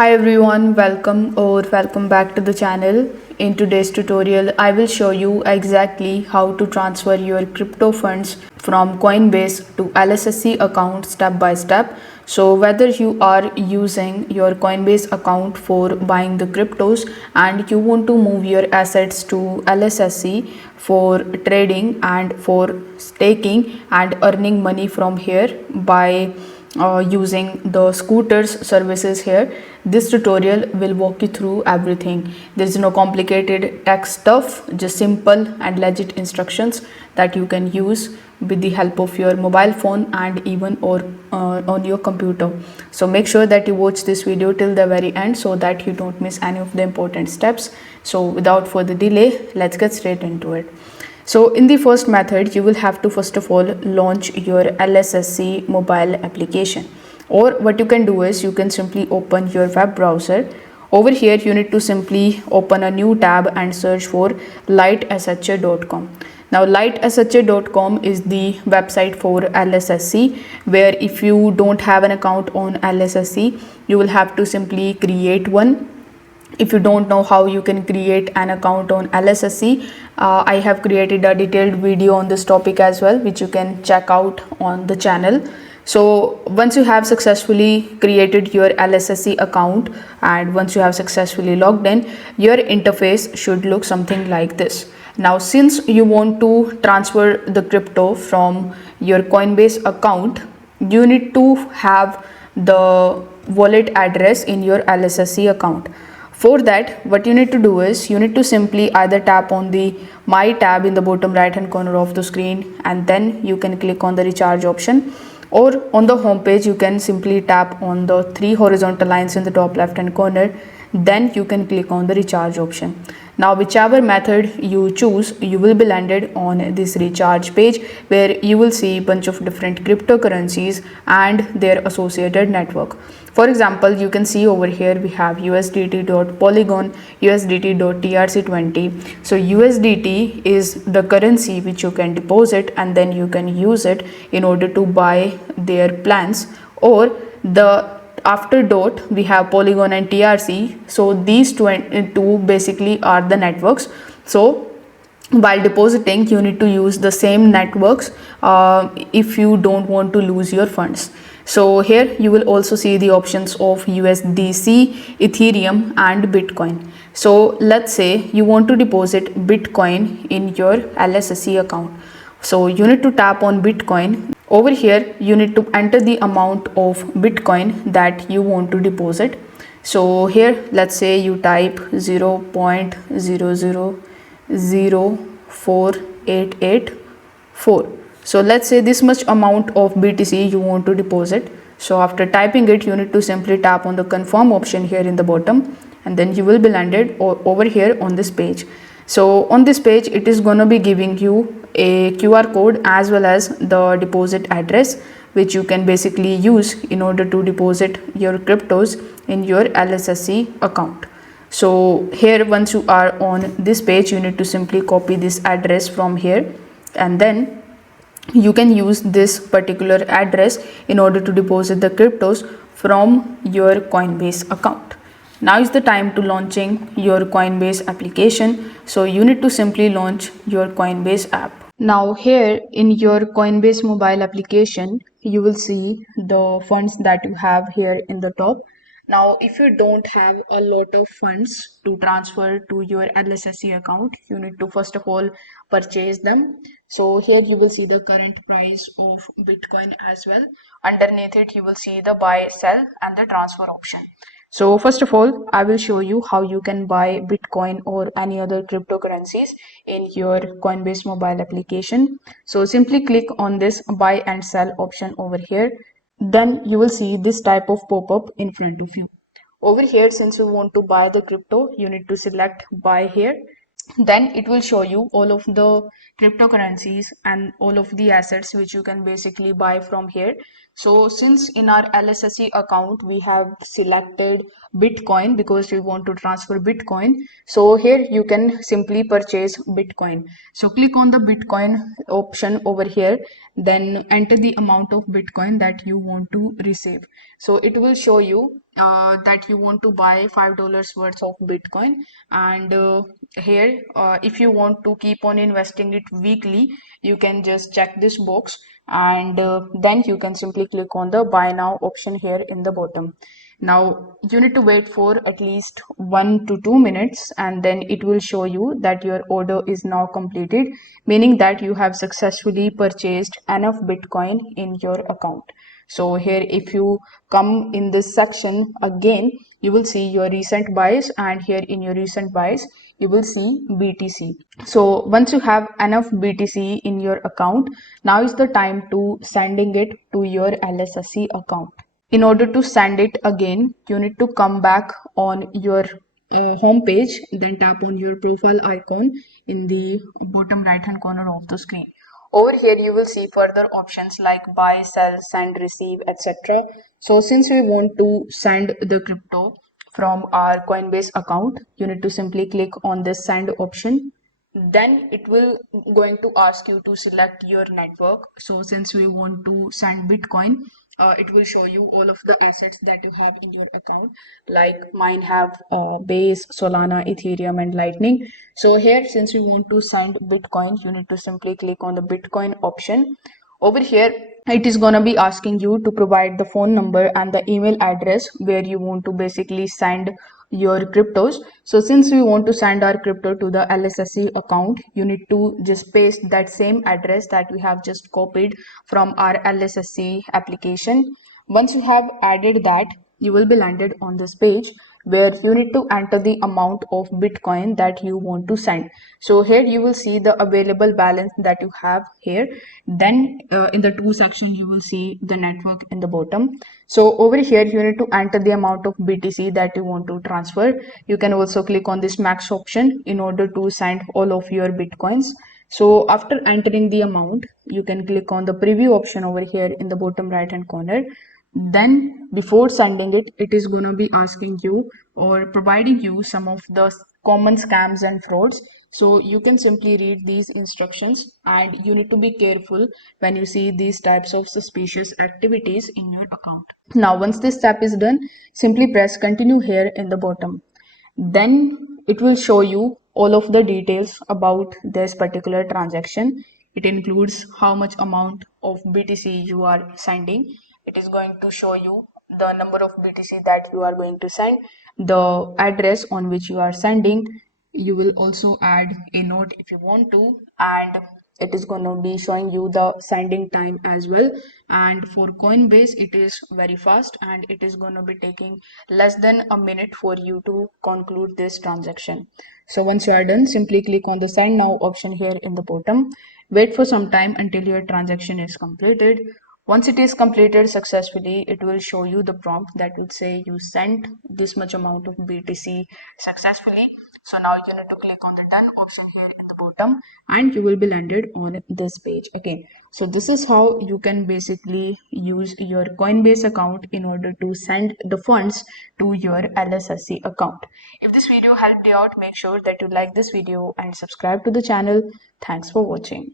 Hi everyone, welcome back to the channel. In today's tutorial, I will show you exactly how to transfer your crypto funds from Coinbase to LSSC account step by step. So whether you are using your Coinbase account for buying the cryptos and you want to move your assets to LSSC for trading and for staking and earning money from here by using the scooters services here, this tutorial will walk you through everything. There is no complicated tech stuff, just simple and legit instructions that you can use with the help of your mobile phone and even or on your computer. So make sure that you watch this video till the very end so that you don't miss any of the important steps. So without further delay, let's get straight into it. So in the first method, you will have to first of all launch your LSSC mobile application, or what you can do is you can simply open your web browser. Over here you need to simply open a new tab and search for lightsh.com. Now lightsh.com is the website for LSSC, where if you don't have an account on LSSC, you will have to simply create one. If you don't know how you can create an account on LSSC, I have created a detailed video on this topic as well, which you can check out on the channel. So once you have successfully created your LSSC account and once you have successfully logged in, your interface should look something like this. Now since you want to transfer the crypto from your Coinbase account, you need to have the wallet address in your LSSC account. For that, what you need to do is you need to simply either tap on the My tab in the bottom right hand corner of the screen, and then you can click on the recharge option, or on the home page you can simply tap on the three horizontal lines in the top left hand corner, then you can click on the recharge option. Now whichever method you choose, you will be landed on this recharge page where you will see a bunch of different cryptocurrencies and their associated network. For example, you can see over here we have USDT.Polygon, USDT.TRC20. So USDT is the currency which you can deposit and then you can use it in order to buy their plans, or the after dot we have Polygon and TRC. So these two basically are the networks. So while depositing you need to use the same networks if you don't want to lose your funds. So here you will also see the options of USDC, Ethereum and Bitcoin. So let's say you want to deposit Bitcoin in your LSSC account. So you need to tap on Bitcoin. Over here you need to enter the amount of Bitcoin that you want to deposit. So here let's say you type 0.0004884. So let's say this much amount of BTC you want to deposit. So after typing it, you need to simply tap on the confirm option here in the bottom, and then you will be landed over here on this page. So on this page it is going to be giving you a QR code as well as the deposit address, which you can basically use in order to deposit your cryptos in your LSSC account. So here once you are on this page, you need to simply copy this address from here, and then you can use this particular address in order to deposit the cryptos from your Coinbase account. Now is the time to launching your Coinbase application. So you need to simply launch your Coinbase app. Now here in your Coinbase mobile application, you will see the funds that you have here in the top. Now if you don't have a lot of funds to transfer to your LSSC account, you need to first of all purchase them. So here you will see the current price of Bitcoin as well. Underneath it you will see the buy, sell and the transfer option. So first of all, I will show you how you can buy Bitcoin or any other cryptocurrencies in your Coinbase mobile application. So simply click on this buy and sell option over here. Then you will see this type of pop-up in front of you. Over here, since you want to buy the crypto, you need to select buy here. Then it will show you all of the cryptocurrencies and all of the assets which you can basically buy from here. So since in our LSSC account we have selected Bitcoin because we want to transfer Bitcoin, so here you can simply purchase Bitcoin. So click on the Bitcoin option over here, then enter the amount of Bitcoin that you want to receive. So it will show you that you want to buy $5 worth of Bitcoin, and here if you want to keep on investing it weekly, you can just check this box, and then you can simply click on the buy now option here in the bottom. Now you need to wait for at least 1 to 2 minutes, and then it will show you that your order is now completed, meaning that you have successfully purchased enough Bitcoin in your account. So here if you come in this section again, you will see your recent buys, and here in your recent buys you will see BTC. So once you have enough BTC in your account, now is the time to sending it to your LSSC account. In order to send it again, you need to come back on your home page, then tap on your profile icon in the bottom right hand corner of the screen. Over here you will see further options like buy, sell, send, receive, etc. So since we want to send the crypto from our Coinbase account, you need to simply click on this send option. Then it will going to ask you to select your network. So since we want to send Bitcoin, it will show you all of the assets that you have in your account. Like mine have Base, Solana, Ethereum, and Lightning. So here, since we want to send Bitcoin, you need to simply click on the Bitcoin option. Over here, it is going to be asking you to provide the phone number and the email address where you want to basically send your cryptos. So since we want to send our crypto to the LSSC account, you need to just paste that same address that we have just copied from our LSSC application. Once you have added that, you will be landed on this page where you need to enter the amount of Bitcoin that you want to send. So here you will see the available balance that you have here. Then in the to section you will see the network in the bottom. So over here you need to enter the amount of BTC that you want to transfer. You can also click on this max option in order to send all of your Bitcoins. So after entering the amount, you can click on the preview option over here in the bottom right hand corner. Then before sending it, it is going to be asking you or providing you some of the common scams and frauds. So you can simply read these instructions, and you need to be careful when you see these types of suspicious activities in your account. Now once this step is done, simply press continue here in the bottom. Then it will show you all of the details about this particular transaction. It includes how much amount of BTC you are sending. It is going to show you the number of BTC that you are going to send, the address on which you are sending. You will also add a note if you want to, and it is going to be showing you the sending time as well. And for Coinbase, it is very fast, and it is going to be taking less than a minute for you to conclude this transaction. So once you are done, simply click on the send now option here in the bottom. Wait for some time until your transaction is completed. Once it is completed successfully, it will show you the prompt that will say you sent this much amount of BTC successfully. So now you need to click on the done option here in the bottom, and you will be landed on this page again. So this is how you can basically use your Coinbase account in order to send the funds to your LSSC account. If this video helped you out, make sure that you like this video and subscribe to the channel. Thanks for watching.